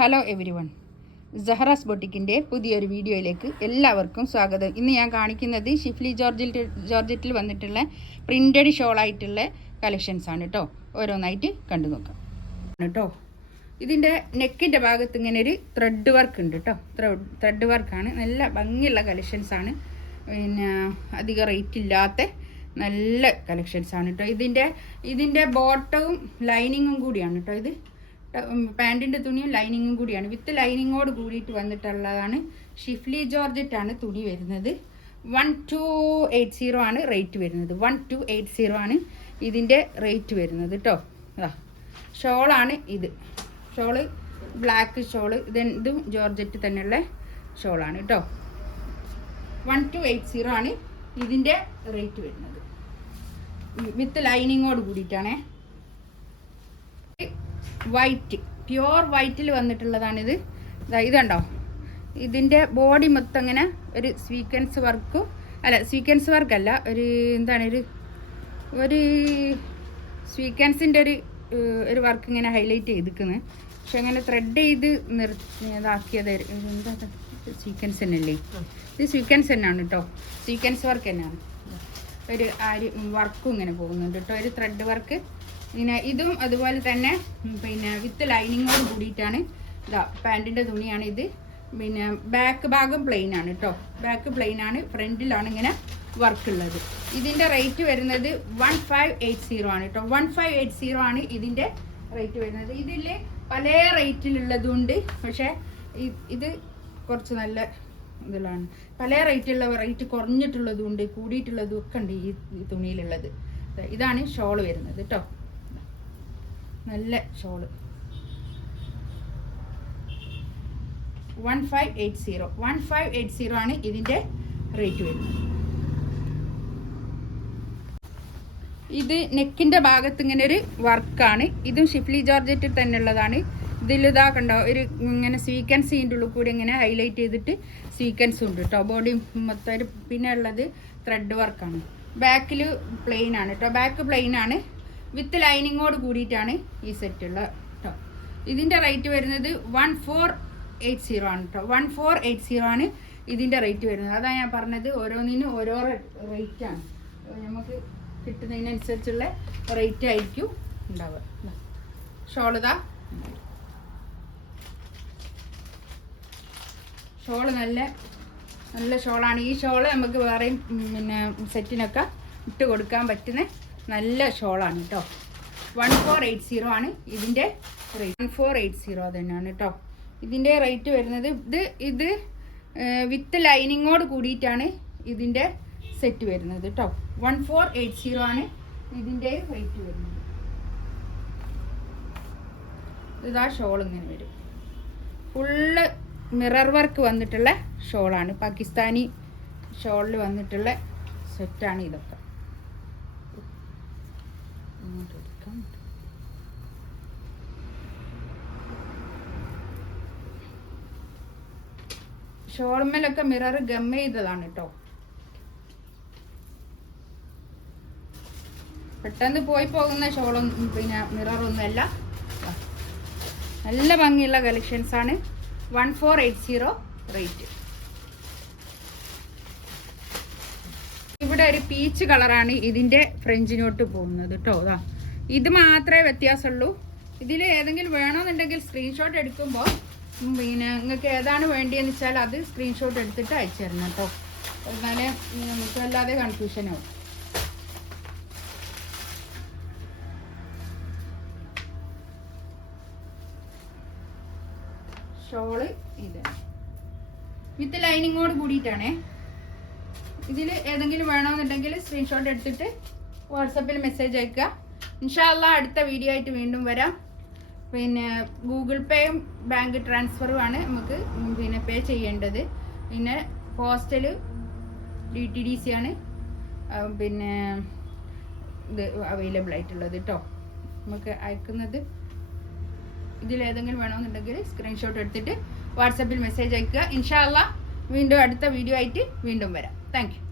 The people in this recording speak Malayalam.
ഹലോ എവരി വൺ, സഹറാസ് ബൊട്ടിക്കിൻ്റെ പുതിയൊരു വീഡിയോയിലേക്ക് എല്ലാവർക്കും സ്വാഗതം. ഇന്ന് ഞാൻ കാണിക്കുന്നത് ഷിഫ്ലി ജോർജറ്റിൽ വന്നിട്ടുള്ള പ്രിൻ്റഡ് ഷോളായിട്ടുള്ള കളക്ഷൻസാണ് കേട്ടോ. ഓരോന്നായിട്ട് കണ്ടു നോക്കാം കേട്ടോ. ഇതിൻ്റെ നെക്കിൻ്റെ ഭാഗത്ത് ഇങ്ങനെ ഒരു ത്രെഡ് വർക്ക് ഉണ്ട് കേട്ടോ. ത്രെഡ് വർക്കാണ്, നല്ല ഭംഗിയുള്ള കളക്ഷൻസാണ്. പിന്നെ അധികം റേറ്റ് ഇല്ലാത്ത നല്ല കളക്ഷൻസാണ് കേട്ടോ. ഇതിൻ്റെ ബോട്ടവും ലൈനിങ്ങും കൂടിയാണ് കേട്ടോ. ഇത് പാൻറ്റിൻ്റെ തുണിയും ലൈനിങ്ങും കൂടിയാണ്, വിത്ത് ലൈനിങ്ങോട് കൂടിയിട്ട് വന്നിട്ടുള്ളതാണ്. ഷിഫ്ലി ജോർജറ്റാണ് തുണി വരുന്നത്. 1280 ആണ് റേറ്റ് വരുന്നത്. 1280 ആണ് ഇതിൻ്റെ റേറ്റ് വരുന്നത് കേട്ടോ. ഷോളാണ് ഇത്. ഷോള് ബ്ലാക്ക് ഷോള്, ഇതും ജോർജറ്റ് തന്നെയുള്ള ഷോളാണ് കേട്ടോ. 1280 ആണ് ഇതിൻ്റെ റേറ്റ് വരുന്നത്, വിത്ത് ലൈനിങ്ങോട് കൂടിയിട്ടാണേ. White, pure വൈറ്റിൽ വന്നിട്ടുള്ളതാണിത്. ഇതുണ്ടോ, ഇതിൻ്റെ ബോഡി മൊത്തം ഇങ്ങനെ ഒരു സ്വീക്വൻസ് വർക്കും സ്വീക്വൻസ് വർക്കല്ല, ഒരു എന്താണ് ഒരു സ്വീക്വൻസിൻ്റെ ഒരു വർക്ക് ഇങ്ങനെ ഹൈലൈറ്റ് ചെയ്തിരിക്കുന്നത്. പക്ഷെ അങ്ങനെ ത്രെഡ് ചെയ്ത് ഇതാക്കിയത് എന്താ സ്വീക്വൻസ് തന്നെയല്ലേ, ഇത് സ്വീക്വൻസ് തന്നെയാണ് കേട്ടോ. സ്വീക്വൻസ് വർക്ക് തന്നെയാണ്. ഒരു വർക്കും ഇങ്ങനെ പോകുന്നുണ്ട് കേട്ടോ, ഒരു ത്രെഡ് വർക്ക്. പിന്നെ ഇതും അതുപോലെ തന്നെ പിന്നെ വിത്ത് ലൈനിങ്ങോട് കൂടിയിട്ടാണ്. ഇതാ പാൻറ്റിൻ്റെ തുണിയാണ് ഇത്. പിന്നെ ബാക്ക് ഭാഗം പ്ലെയിൻ ആണ് കേട്ടോ. ബാക്ക് പ്ലെയിൻ ആണ്, ഫ്രണ്ടിലാണ് ഇങ്ങനെ വർക്ക് ഉള്ളത്. ഇതിൻ്റെ റേറ്റ് വരുന്നത് 1580 ആണ് കേട്ടോ. 1580 ആണ് ഇതിൻ്റെ റേറ്റ് വരുന്നത്. ഇതിൽ പല റേറ്റിലുള്ളതുണ്ട്, പക്ഷേ ഇത് കുറച്ച് നല്ല ഇതിലാണ്. പല റേറ്റ് കുറഞ്ഞിട്ടുള്ളതും ഉണ്ട്, കൂടിയിട്ടുള്ളതും ഒക്കെ ഉണ്ട് ഈ തുണിയിലുള്ളത്. ഇതാണ് ഷോള് വരുന്നത് കേട്ടോ. നല്ല ഷോള് 1580 ആണ് ഇതിൻ്റെ റേറ്റ് വരുന്നത്. ഇത് നെക്കിൻ്റെ ഭാഗത്ത് ഇങ്ങനെ ഒരു വർക്കാണ്. ഇതും ഷിഫ്ലി ജോർജറ്റിൽ തന്നെ ഉള്ളതാണ്. ഇതിലിതാ കണ്ടോ, ഒരു ഇങ്ങനെ സ്വീക്വൻസ് ഇതിൻ്റെ ഉള്ളിൽ കൂടി ഇങ്ങനെ ഹൈലൈറ്റ് ചെയ്തിട്ട് സ്വീക്വൻസ് ഉണ്ട് കേട്ടോ. ബോഡി മൊത്തം. പിന്നെ ഉള്ളത് ത്രെഡ് വർക്കാണ്. ബാക്കിൽ പ്ലെയിൻ ആണ് കേട്ടോ. ബാക്ക് പ്ലെയിൻ ആണ്, വിത്ത് ലൈനിങ്ങോട് കൂടിയിട്ടാണ് ഈ സെറ്റുള്ള കേട്ടോ. ഇതിൻ്റെ റേറ്റ് വരുന്നത് 1480 ആണ് കേട്ടോ. 1480 ആണ് ഇതിൻ്റെ റേറ്റ് വരുന്നത്. അതാണ് ഞാൻ പറഞ്ഞത്, ഓരോന്നിനും ഓരോ റേറ്റാണ്. നമുക്ക് കിട്ടുന്നതിനനുസരിച്ചുള്ള റേറ്റ് ആയിരിക്കും ഉണ്ടാവുക. ഷോളിതാ, ഷോള് നല്ല ഷോളാണ്. ഈ ഷോള് നമുക്ക് വേറെയും പിന്നെ സെറ്റിനൊക്കെ ഇട്ട് കൊടുക്കാൻ പറ്റുന്ന നല്ല ഷോളാണ് കേട്ടോ. 1480 ആണ് ഇതിൻ്റെ റേറ്റ്. 1480 തന്നെയാണ് കേട്ടോ ഇതിൻ്റെ റേറ്റ് വരുന്നത്. ഇത് വിത്ത് ലൈനിങ്ങോട് കൂടിയിട്ടാണ് ഇതിൻ്റെ സെറ്റ് വരുന്നത് കേട്ടോ. 1480 ആണ് ഇതിൻ്റെ റേറ്റ് വരുന്നത്. ഇതാ ഷോൾ ഇങ്ങനെ വരും. ഫുള്ള് മിറർ വർക്ക് വന്നിട്ടുള്ള ഷോളാണ്. പാകിസ്ഥാനി ഷോളിൽ വന്നിട്ടുള്ള സെറ്റാണ് ഇതൊക്കെ. ഷോൾമേലൊക്കെ മിറർ ഗം ചെയ്തതാണ് കേട്ടോ. പെട്ടെന്ന് പോയി പോകുന്ന ഷോളൊന്നും പിന്നെ മിററൊന്നുമല്ല. നല്ല ഭംഗിയുള്ള കളക്ഷൻസ് ആണ്. 1480 റേറ്റ്. ഇവിടെ ഒരു പീച്ച് കളറാണ് ഇതിൻ്റെ ഫ്രഞ്ചിനോട്ട് പോകുന്നത് കേട്ടോ. ഇത് മാത്രമേ വ്യത്യാസമുള്ളൂ. ഇതിൽ ഏതെങ്കിലും വേണമെന്നുണ്ടെങ്കിൽ സ്ക്രീൻഷോട്ട് എടുക്കുമ്പോൾ പിന്നെ നിങ്ങൾക്ക് ഏതാണ് വേണ്ടിയെന്ന് വെച്ചാൽ അത് സ്ക്രീൻഷോട്ട് എടുത്തിട്ട് അയച്ചു തരണം കേട്ടോ. എന്നാലേ നമുക്ക് അല്ലാതെ കൺഫ്യൂഷനാവും. ഷോള് ഇത് വിത്ത് ലൈനിങ്ങോട് കൂടിയിട്ടാണേ. ഇതിൽ ഏതെങ്കിലും വേണമെന്നുണ്ടെങ്കിൽ സ്ക്രീൻഷോട്ട് എടുത്തിട്ട് വാട്സപ്പിൽ മെസ്സേജ് അയക്കുക. ഇൻഷാ അല്ലാഹ് അടുത്ത വീഡിയോ ആയിട്ട് വീണ്ടും വരാം. പിന്നെ ഗൂഗിൾ പേയും ബാങ്ക് ട്രാൻസ്ഫറുമാണ് നമുക്ക് പിന്നെ പേ ചെയ്യേണ്ടത്. പിന്നെ പോസ്റ്റൽ DTDC ആണ് പിന്നെ ഇത് അവൈലബിൾ ആയിട്ടുള്ളത് കേട്ടോ. നമുക്ക് അയക്കുന്നത് ഇതിലേതെങ്കിലും വേണമെന്നുണ്ടെങ്കിൽ സ്ക്രീൻഷോട്ട് എടുത്തിട്ട് വാട്സപ്പിൽ മെസ്സേജ് അയക്കുക. ഇൻഷാ അല്ലാഹ് വീണ്ടും അടുത്ത വീഡിയോ ആയിട്ട് വീണ്ടും വരാം. Thank you.